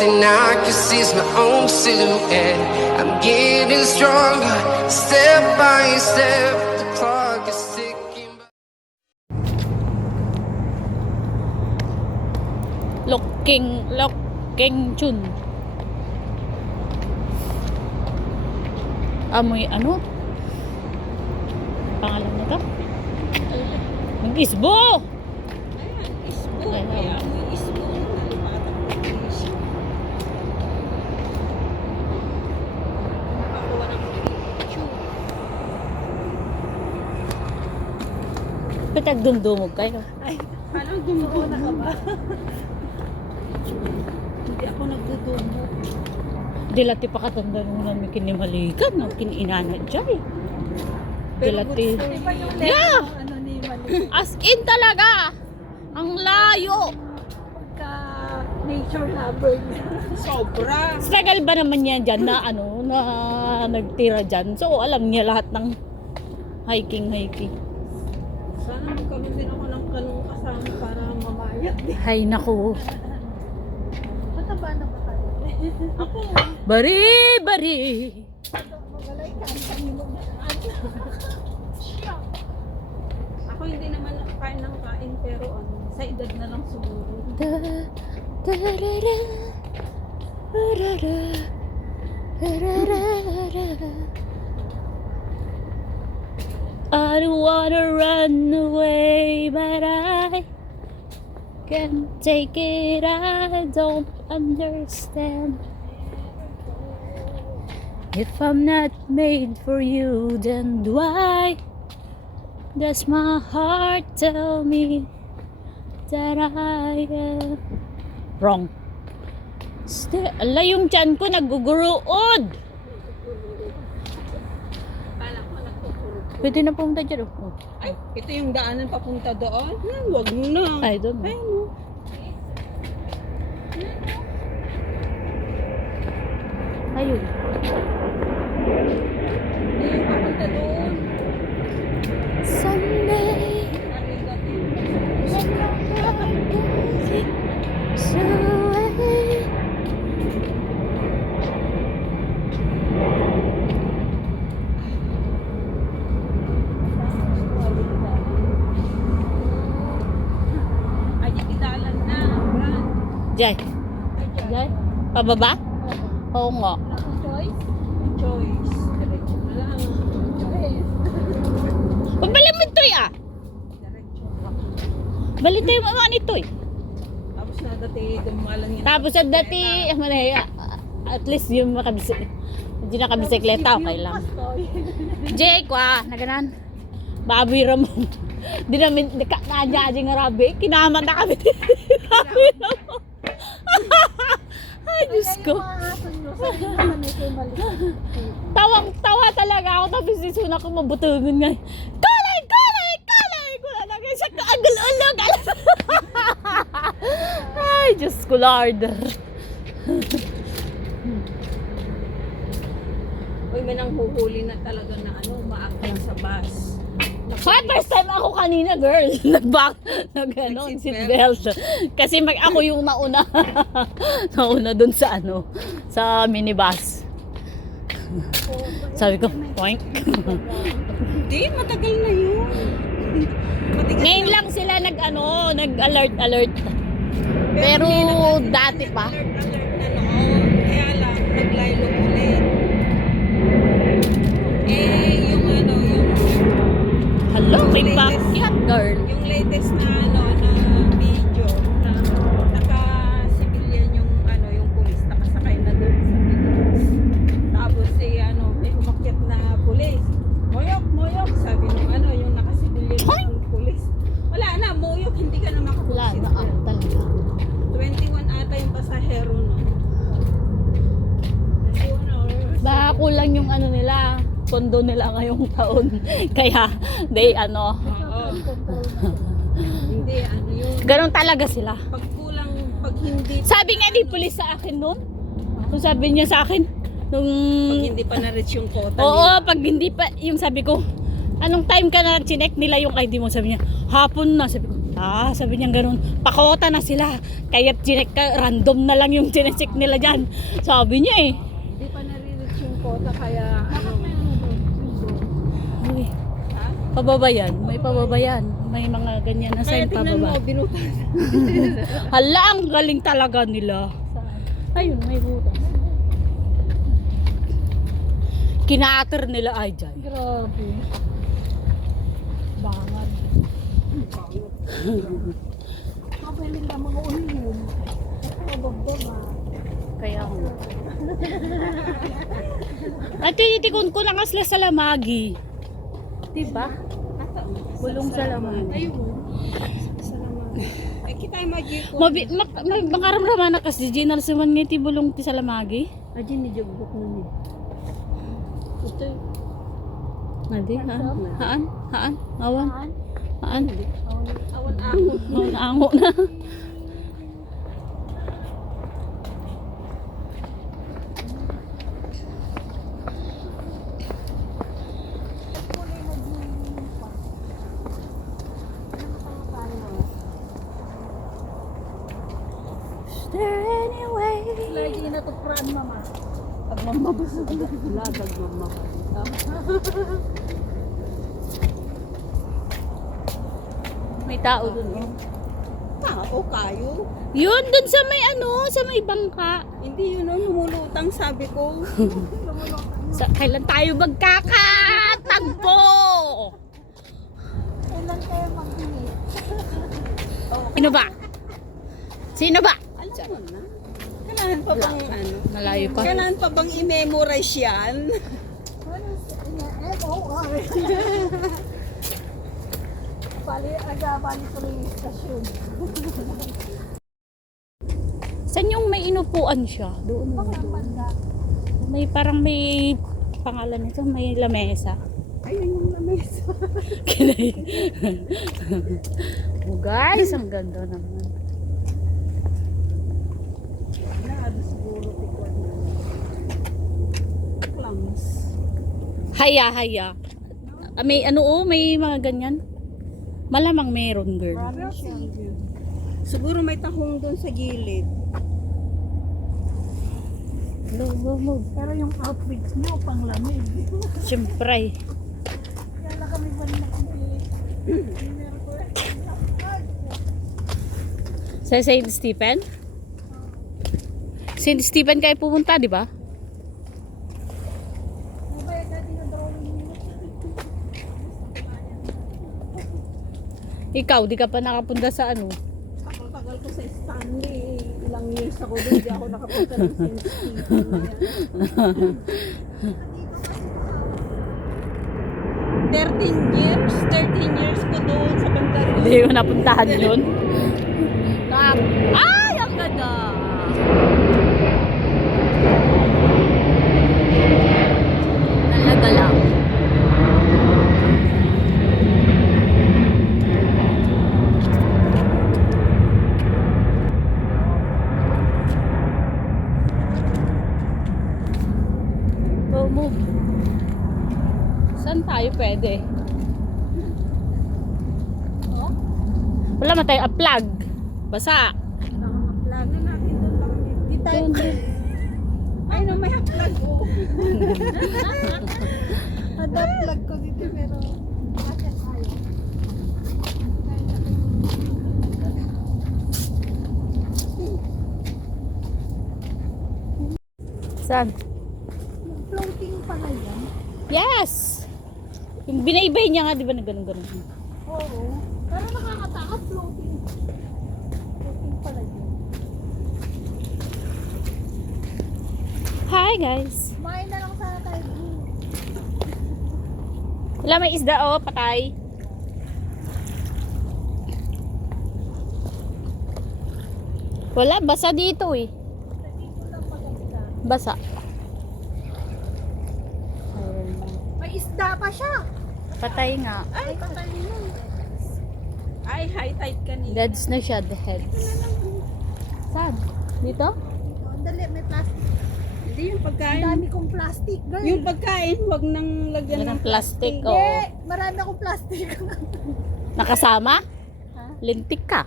thing I can see is my own silhouette. I'm getting stronger, step by step. The clock is ticking. Loking Chun. Amoy ano? Pangalan nito? Mag-isbo! Ayan, isbo. Ay, Kaya amoy isbo. Nalipatan ko yung isbo. Nakakuha ng picture. Ba't nagdumdumog kayo? Ay, parang gumuuna ka ba? Hindi ako nagdudumo. Dilati pa katanda nung namin kinimalikan, no? Kininana dyan. Dilati. Yeah! Ano ni Mali? As in talaga! Ang layo! Pagka nature lover niya. Sobra. Struggle ba naman yan dyan na ano, na nagtira dyan? So, alam niya lahat ng hiking. Sana magkaroon din ako ng kanong kasama para mamayat din. Hay naku. Mataba na ba kayo? Ako, Bari! magalay ka. Ang kanino na. Ako hindi naman kain ng kain pero ano, sa edad na lang siguro. I don't wanna run away, but I can't take it. I don't understand. If I'm not made for you, then why does my heart tell me that I am wrong? Ala, yung tiyan ko naguguruod. Kala ko nagpupuro. Pwede na pumunta dyan. Oh. Ay, ito yung daanan papunta doon. Wag mo na. I don't know. Ay, no. Ayun. Hindi yung papunta doon. Someday, so away. Ay, itidalan na. Brad. Jai. Jai? Pababa? Oo nga. Ako choice? Choice. Diretso na lang. Choice. Pabalik mo ito ah. Diretso. Balik tayo mga nito eh. Tapos na dati dumalang yan. Tapos at dati, at least yung hindi nakabisikleta, okay lang. Jay, kwa, naganan. Baboy ramon. Di namin, nadya nga rabi. Kinaman na kami. Baboy ramon. Ay, Diyos ko. Tawang-tawa talaga ako. Tapos sisuna ko mabutungan nga. Kalay! Kula na kayo sa kaagul-ulog. Ay, Diyos ko, Lord. Uy, may nang huhuli na talaga na ano, maakyat sa bus. First time ako kanina, girl. Nag-ano, seatbelt. Kasi ako yung nauna. Nauna dun sa sa minibus. Sabi ko, poink. Hindi, matagal na yun. Ngayon lang sila nag-alert. Pero dati pa. Alert na noon. Kaya lang, naglaylo ulit. Yung Hello, may latest- backyard, girl. yung latest na na video na naka-civilian yung pulis nakasakay na doon sa minibus. Tapos may umakyat na pulis. Moyok, sabi nung yung naka-civilian yung pulis. Wala na, moyok, hindi ka na Wala na, makapulis. talaga. 21 ata yung pasahero no. 21 hours. Baka kulang yung nila, kondo nila ngayong taon. Kaya, Oo. Hindi, yung ganon talaga sila. pag kulang, pag hindi, Sabi nga ni pulis sa akin noon. Kung sabi niya sa akin, nung... pag hindi pa na-reach yung quota Oo, nila. pag hindi pa, yung sabi ko, anong time ka na chinek nila yung ID mo? Sabi niya, hapon na. Sabi ko, Sabi niya ganun. Pakota na sila. Kaya random na lang yung chinecheck nila dyan. Sabi niya eh. Hindi pa nare-reach yung quota kaya Uy, ha? pababa yan. May pababa yan. May mga ganyan na Kaya sign tingnan mo, pababa. binutas. Hala, ang galing talaga nila. Ayun, may butas. Kinater nila ay dyan. Grabe. Bangan. Kapaling ka mga ulihin. Nagabdaba. Kaya nga. At tinitikon ko lang asla sa lamagi. Diba? Bulong sa lamagi. Ayun. Salamat. Eh, kita mag-ikot. Makaramdaman na kasi Ginal Siman nga ti bulong ti sa lamagi. Ajin ni Jogbok na ni. Ito eh. Nadi, haan? Awan? Haan? Awan ako. Ango na. Is there any way? Lagi na to pran mama. Pag mamabasag na. Lagag mama. May tao dun, oh. Tao kayo? Yun, dun sa may sa may bangka. Hindi yun ang lumulutang sabi ko. Kailan tayo magkakatagpo? Kailan kayo mag-meet? Sino ba? Sino ba? Alam na. Kailangan pa bang ano? Malayo pa. Kailangan pa bang i-memorize yan? Bali ko yung istasyon. Saan yung may inupuan siya? Doon. May parang may pangalan nito, may lamesa. Ayun yung lamesa. Oh guys, ang ganda naman. Naado siguro tikwan na. Clams. Haya. May may mga ganyan. Malamang meron, girl. Marami siya. Siguro may tahong doon sa gilid. Move. Pero yung outfits niyo pang lamig. Siyempre. Kaya na kami pa rin nakapili. Sa St. Stephen? St. Stephen kayo pumunta, di ba? Ikaw, di ka pa nakapunta sa ano? Ako tagal ko sa Stanley. Ilang years ako doon. Di ako nakapunta ng St. Stephen na yan. 13 years ko doon sa Bandarin. Hindi ko napuntahan yun. Ay, ang ganda! Talaga lang. Move. Saan tayo pwede? Oh? Wala man tayo plug. Basa. Plug na natin doon lang. Di tayo. Ay no, may plug ko. Ada plug ko dito pero bakit tayo? Saan? Floating pala yan. Yes! Yung binaybay niya nga, di ba na ganun-ganun? Oo. Pero nakakatakot floating. Floating pala yan. Hi guys! Kumain na lang sana tayo. Wala, may isda oh, patay. Wala, basa dito eh. Dito lang maganda. Basa. May isda pa siya. Patay nga. Ay, patay na. Ay, high tide kanina. Deads na siya, the heads. Saan? Dito? Dali, may plastic. Hindi yung pagkain. Dami kong plastic, girl. Yung pagkain, wag nang lagyan Yan ng ang plastic, plastic. oh. Marami akong plastic. Nakasama? Lintik ka.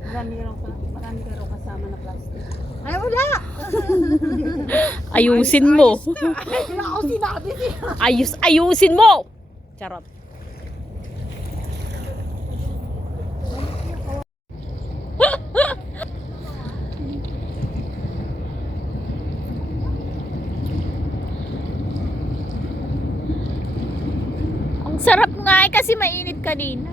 Marami ka raw kasama na plastic. Ay, wala! Ayusin mo. Wala ako sinabi siya. Ayusin mo. Charot. Ang sarap nga eh, kasi mainit kanina.